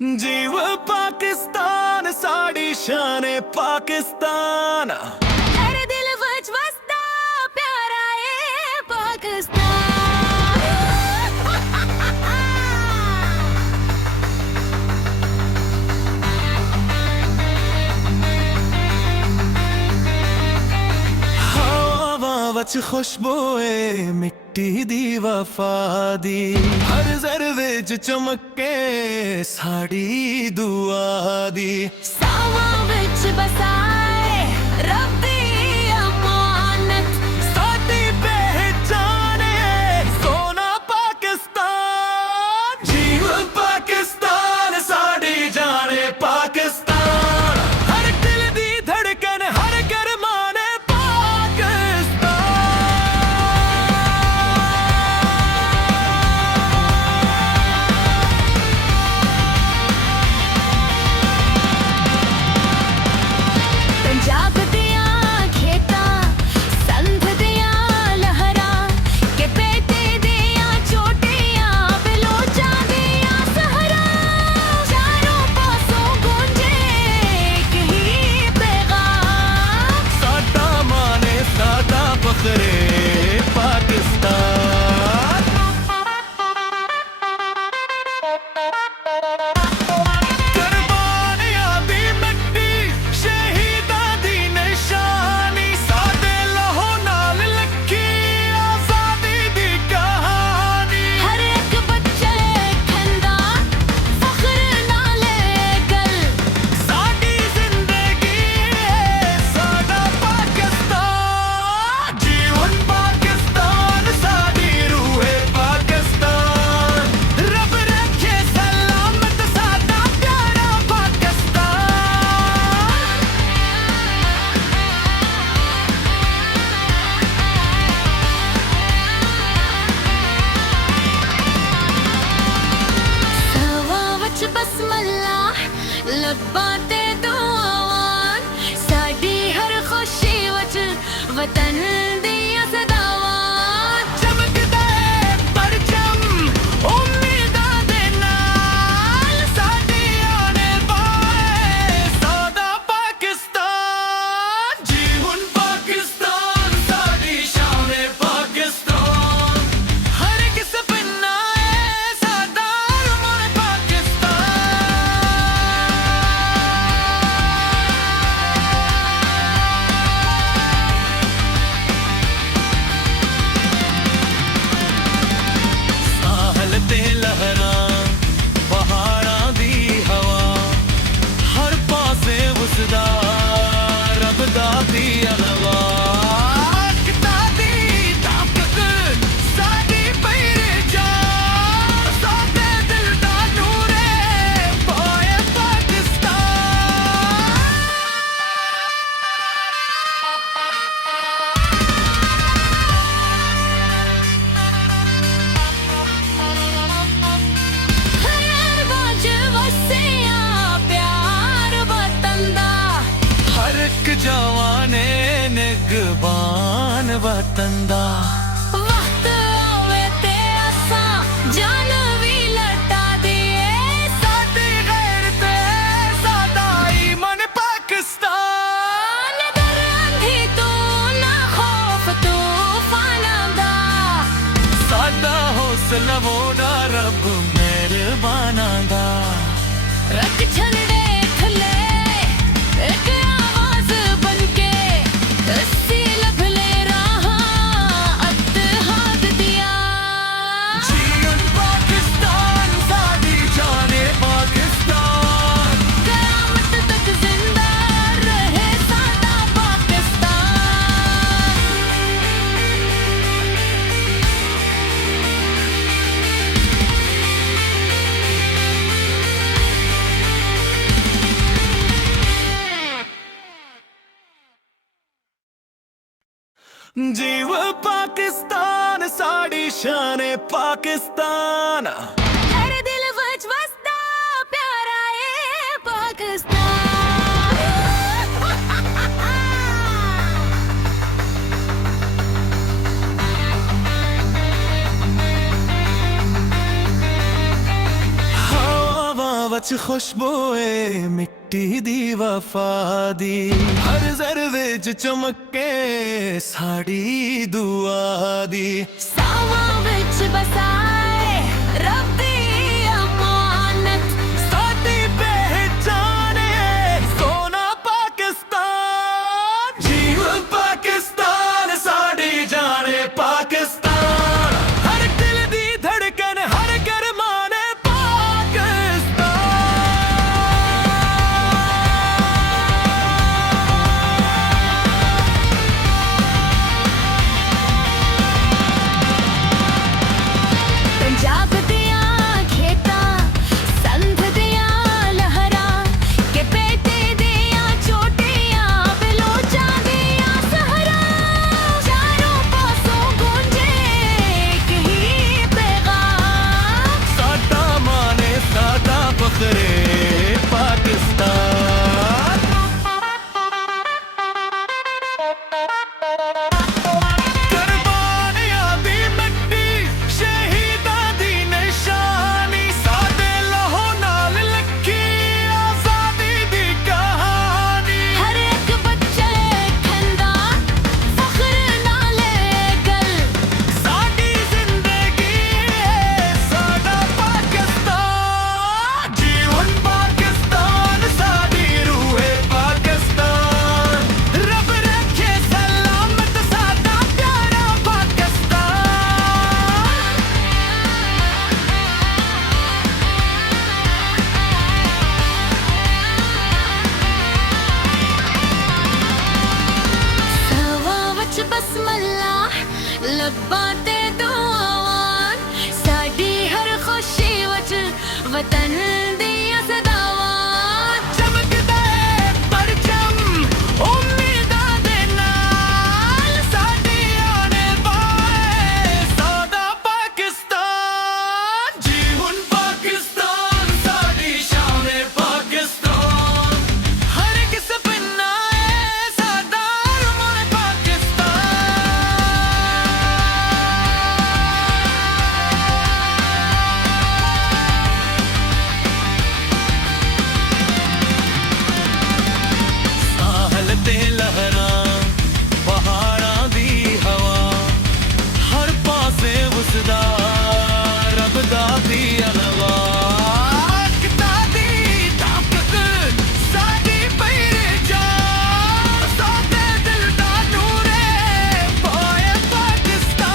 जीव पाकिस्तान साड़ी शान पाकिस्तान। तेरे दिल विच वसदा प्यारा ए पाकिस्तान। हवा विच खुशबूए मिट्टी दी वफा दी, हर जरवे च चमके साड़ी दुआ दी। सावां विच बसाए रब दी अमानत, साडी पहचान है सोना पाकिस्तान। जीव पाकिस्तान साडी जाने पाकिस्तान। हर दिल दी धड़कन हर गरमान है पाकिस्तान। पंजाब दियां खेतां संध दियां लहरां के बेटे दियां चोटियां बलोचां दियां सहरां। चारों पासों गूंजे एक ही पैगाम, साडा माने साडा फखरे पाकिस्तान। कुर्बानियां दी मिट्टी शहीदां दी निशानी, साडे लहू नाल लिखी आजादी दी कहानी। हर एक बच्चे खंदा फख्र नाले गल, साडी जिंदगी है साडा पाकिस्तान। जीवन पाकिस्तान साडी रूह है पाकिस्तान। रब रखे सलामत साडा प्यारा पाकिस्तान। हवा विच बसमल्ला लब्बां ते दुआवां, साडी हर खुशी विच वतन दियां सदावां। चमकदा है परचम उम्मीदां दे नाल, साडी आने वाले साडा पाकिस्तान। जीवन पाकिस्तान साडी शान है पाकिस्तान। हर एक सपना है साडा अरमान पाकिस्तान। साहल ते लहरां पहाड़ां दी हवा, हर पासे वसदा रब दा दिया नवा। किता दी ताकत साडी पहचान, साडे दिल दा नूर है पाए पाकिस्तान। हर बाज वसिया प्यार वतन दा, हर एक जवाने निगबान वतन दा। वक्त आवे ते असां जान भी लटा दिए, साडी गैरत है साडा ईमान पाकिस्तान। नजर आंधी तू ना खौफ तूफानां दा। साडा हौसला वोड़ा रब मेहरबाना दा। रख झंडे थले एक आवाज बनके, रस्सी लभ ले राहां अत्तहाद दिया। जीवन पाकिस्तान साडी जाने पाकिस्तान। क़यामत तक जिंदा रहे साडा पाकिस्तान। जीव पाकिस्तान साडी शान पाकिस्तान। तेरे दिल विच वसदा प्यारा ए पाकिस्तान। ਚ ਖੁਸ਼ਬੂ ਏ ਮਿੱਟੀ ਦੀ ਵਫਾ ਦੀ ਹਰ ਜ਼ਰਵੇ ਚ ਚਮਕੇ ਸਾਡੀ ਦੁਆ ਦੀ ਸਾਵਾਂ ਵਿੱਚ ਬਸਾਏ ਰੱਬ ਦੀ ਅਮਾਨਤ ਸਾਡੀ ਪਹਿਚਾਨ ਏ ਸੋਨਾ ਪਾਕਿਸਤਾਨ ਜੀਵਨ ਪਾਕਿਸਤਾਨ ਸਾਡੀ ਜਾਨ ਏ ਪਾਕਿਸਤਾਨ ਹਰ ਦਿਲ ਦੀ ਧੜਕਨ ਹਰ ਗਰਮਾਨ ਏ ਪੰਜਾਬ ਦੀਆਂ ਖੇਤਾਂ ਸੰਧ ਦੀਆਂ ਲਹਿਰਾਂ ਕਿ ਬੇਟੇ ਦੀਆਂ ਚੋਟੀਆਂ ਬਲੋਚਾਂ ਦੀਆਂ ਸਹਰਾਂ ਚਾਰੋਂ ਪਾਸੋਂ ਗੂੰਜੇ ਇੱਕ ਹੀ ਪੈਗਾਮ ਸਾਡਾ ਮਾਨ ਏ ਸਾਡਾ ਫਖਰ ਏ ਪਾਕਿਸਤਾਨ ਕੁਰਬਾਨੀਆਂ ਦੀ ਮਿੱਟੀ ਸ਼ਹੀਦਾਂ ਦੀ ਨਿਸ਼ਾਨੀ ਸਾਡੇ ਲਹੂ ਨਾਲ ਲਿਖੀ ਆਜ਼ਾਦੀ ਦੀ ਕਹਾਣੀ ਹਰ ਇੱਕ ਬੱਚਾ ਖੰਦਾ ਫਖਰ ਨਾਲ ਗੱਲ ਸਾਡੀ ਜ਼ਿੰਦਗੀ ਏ ਸਾਡਾ ਪਾਕਿਸਤਾਨ ਜੀਵਨ ਪਾਕਿਸਤਾਨ ਸਾਡੀ ਰੂਹ ਏ ਪਾਕਿਸਤਾਨ ਰੱਬ ਰੱਖੇ ਸਲਾਮਤ ਸਾਡਾ ਪਿਆਰਾ ਪਾਕਿਸਤਾਨ ਹਵਾ ਵਿੱਚ ਬਸਮੱਲਾ ਲੱਬਾਂ ਤੇ ਦੁਆਵਾਂ ਸਾਡੀ ਹਰ ਖੁਸ਼ੀ ਵਿੱਚ ਵਤਨ ਦੀਆਂ ਸਦਾਵਾਂ ਚਮਕਦਾ ਏ ਪਰਚਮ ਉਮੀਦਾਂ ਦੇ ਨਾਲ ਸਾਡੀ ਆਣੇ ਵਾਏ ਸਾਡਾ ਪਾਕਿਸਤਾਨ ਜੀਵਨ ਪਾਕਿਸਤਾਨ ਸਾਡੀ ਸ਼ਾਨ ਏ ਪਾਕਿਸਤਾਨ ਹਰ ਇੱਕ ਸੁਪਨਾ ਏ ਸਾਡਾ ਅਰਮਾਨ ਏ ਪਾਕਿਸਤਾਨ ਸਾਹਲ ਤੇ ਲਹਿਰਾਂ ਪਹਾੜਾਂ ਦੀ ਹਵਾ ਹਰ ਪਾਸੇ ਵਸਦਾ ਰੱਬ ਦਾ ਦੀਆ ਨਵਾ ਕਿਤਾ ਦੀ ਤਾਕਤ ਸਾਡੀ ਪਹਿਚਾਨ ਸਾਡੇ ਦਿਲ ਦਾ ਨੂਰ ਏ ਪਾਏ ਪਾਕਿਸਤਾਨ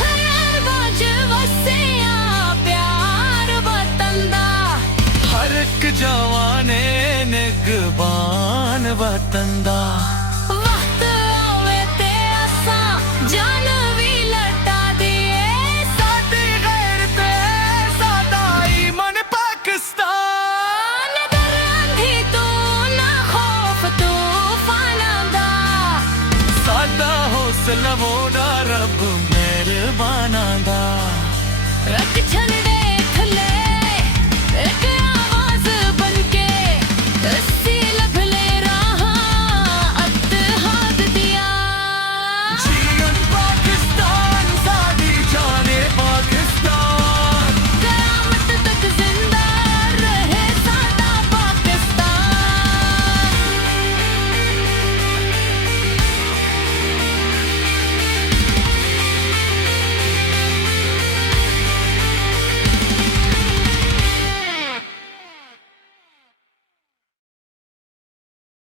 ਹਰ ਬਾਜ ਵਸਿਆ ਪਿਆਰ ਵਤਨ ਦਾ ਹਰ ਇੱਕ ਜਵਾਨ ਏ ਨਿਗਬਾਨ ਵਤਨ ਦਾ ਵਕਤ ਆਵੇ ਤੇ ਅਸਾਂ ਜਾਨ ਵੀ ਲਟਾ ਦੀਏ ਸਾਡੀ ਗੈਰਤ ਏ ਸਾਡਾ ਈਮਾਨ ਪਾਕਿਸਤਾਨ ਦਰਾਂਧੀ ਤੂੰ ਨਾ ਖੌਫ ਤੂਫਾਨਾਂ ਦਾ ਸਾਡਾ ਹੌਸਲਾ ਵੋਡਾ ਰੱਬ ਮਿਹਰਬਾਨਾਂ ਦਾ